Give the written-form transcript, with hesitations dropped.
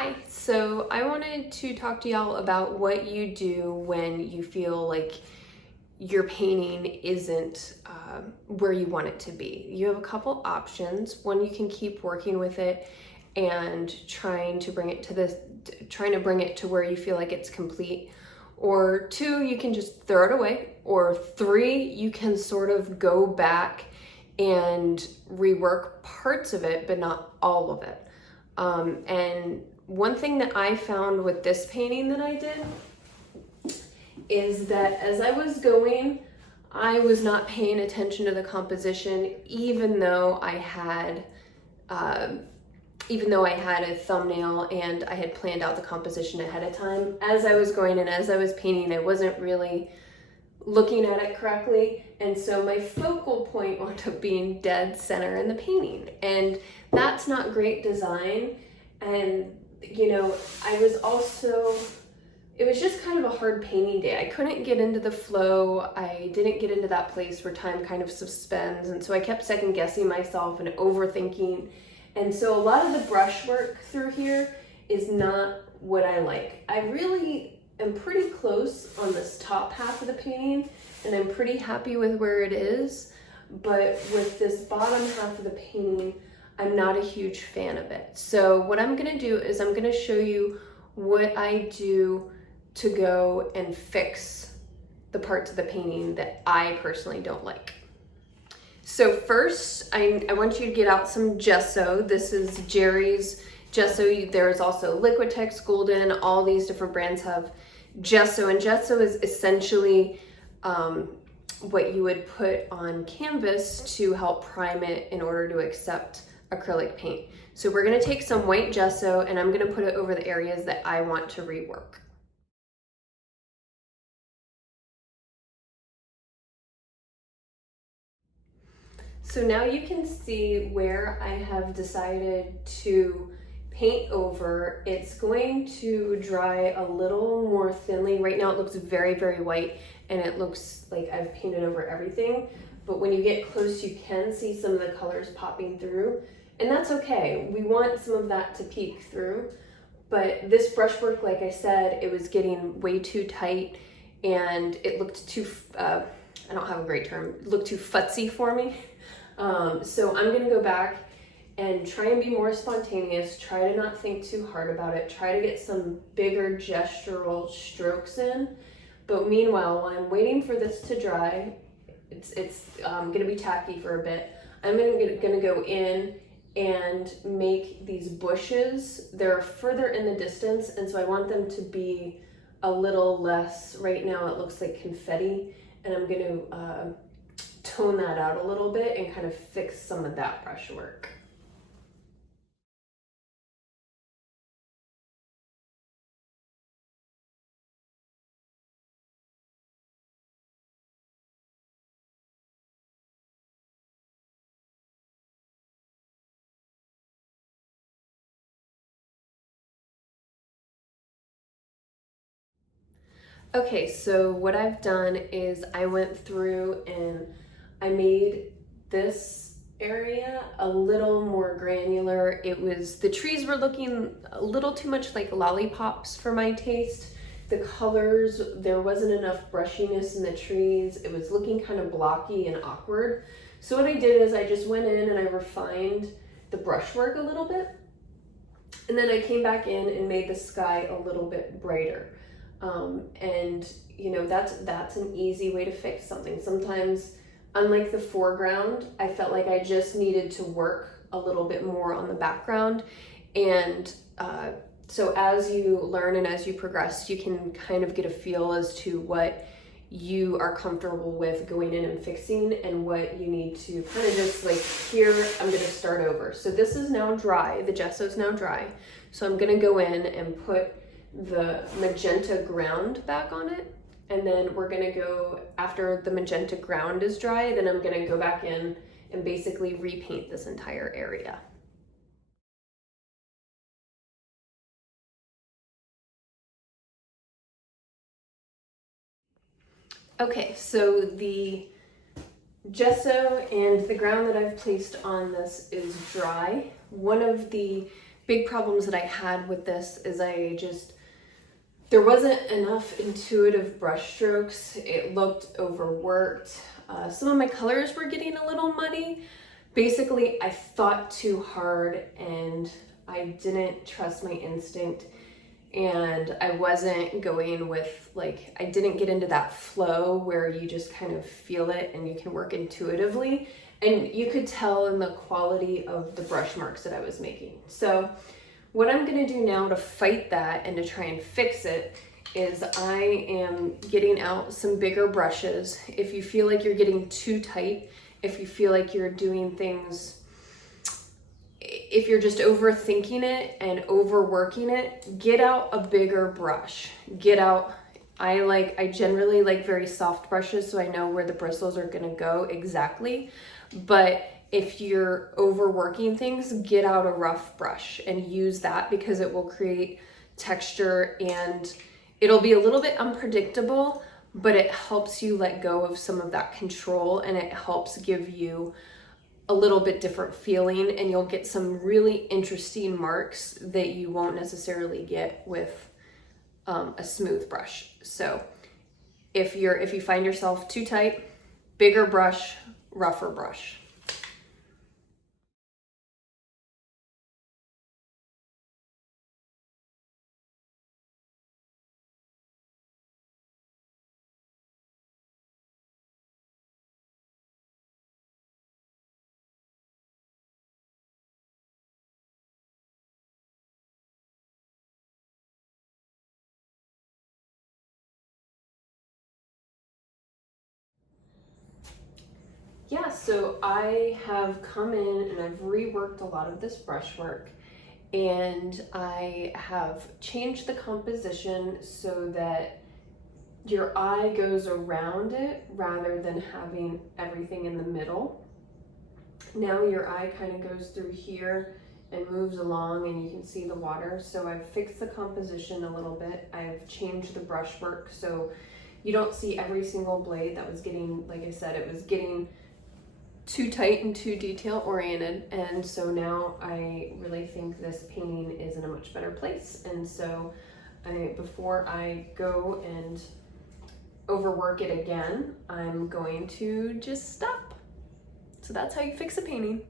Hi, so I wanted to talk to y'all about what you do when you feel like your painting isn't where you want it to be. You have a couple options. One, you can keep working with it and trying to bring it to where you feel like it's complete. Or two, you can just throw it away. Or three, you can sort of go back and rework parts of it, but not all of it. And one thing that I found with this painting that I did is that as I was going, I was not paying attention to the composition, even though I had a thumbnail and I had planned out the composition ahead of time. As I was going and as I was painting, I wasn't really looking at it correctly, and so my focal point wound up being dead center in the painting, and that's not great design. And it was just kind of a hard painting day. I couldn't get into the flow. I didn't get into that place where time kind of suspends, and so I kept second guessing myself and overthinking. And so a lot of the brush work through here is not what I like. I really am pretty close on this top half of the painting, and I'm pretty happy with where it is. But with this bottom half of the painting, I'm not a huge fan of it. So what I'm gonna do is I'm gonna show you what I do to go and fix the parts of the painting that I personally don't like. So first, I want you to get out some gesso. This is Jerry's gesso. There's also Liquitex, Golden, all these different brands have gesso, and gesso is essentially what you would put on canvas to help prime it in order to accept acrylic paint. So we're gonna take some white gesso and I'm gonna put it over the areas that I want to rework. So now you can see where I have decided to paint over. It's going to dry a little more thinly. Right now it looks very, very white and it looks like I've painted over everything. But when you get close, you can see some of the colors popping through, and that's okay. We want some of that to peek through. But this brushwork, like I said, it was getting way too tight and it looked too, I don't have a great term, it looked too futzy for me. So I'm gonna go back and try and be more spontaneous, try to not think too hard about it, try to get some bigger gestural strokes in. But meanwhile, while I'm waiting for this to dry, it's gonna be tacky for a bit. I'm gonna go in and make these bushes. They're further in the distance, and so I want them to be a little less. Right now it looks like confetti, and I'm gonna tone that out a little bit and kind of fix some of that brushwork. Okay, so what I've done is I went through and I made this area a little more granular. The trees were looking a little too much like lollipops for my taste. The colors, there wasn't enough brushiness in the trees. It was looking kind of blocky and awkward. So what I did is I just went in and I refined the brushwork a little bit. And then I came back in and made the sky a little bit brighter. And that's an easy way to fix something. Sometimes, unlike the foreground, I felt like I just needed to work a little bit more on the background. And so as you learn and as you progress, you can kind of get a feel as to what you are comfortable with going in and fixing and what you need to kind of just like, here, I'm gonna start over. So this is now dry, the gesso is now dry. So I'm gonna go in and put the magenta ground back on it, and then we're gonna go, after the magenta ground is dry, then I'm gonna go back in and basically repaint this entire area. Okay, so the gesso and the ground that I've placed on this is dry. One of the big problems that I had with this is there wasn't enough intuitive brush strokes. It looked overworked. Some of my colors were getting a little muddy. Basically, I thought too hard and I didn't trust my instinct, and I wasn't going with, like, I didn't get into that flow where you just kind of feel it and you can work intuitively. And you could tell in the quality of the brush marks that I was making. So what I'm gonna do now to fight that and to try and fix it is I am getting out some bigger brushes. If you feel like you're getting too tight, if you feel like you're doing things, if you're just overthinking it and overworking it, get out a bigger brush. I generally like very soft brushes, so I know where the bristles are gonna go exactly. But if you're overworking things, get out a rough brush and use that, because it will create texture and it'll be a little bit unpredictable, but it helps you let go of some of that control, and it helps give you a little bit different feeling, and you'll get some really interesting marks that you won't necessarily get with a smooth brush. So if you find yourself too tight, bigger brush, rougher brush. Yeah, so I have come in and I've reworked a lot of this brushwork, and I have changed the composition so that your eye goes around it rather than having everything in the middle. Now your eye kind of goes through here and moves along, and you can see the water. So I've fixed the composition a little bit. I've changed the brushwork so you don't see every single blade that was getting, like I said, it was getting too tight and too detail oriented. And so now I really think this painting is in a much better place. And so before I go and overwork it again, I'm going to just stop. So that's how you fix a painting.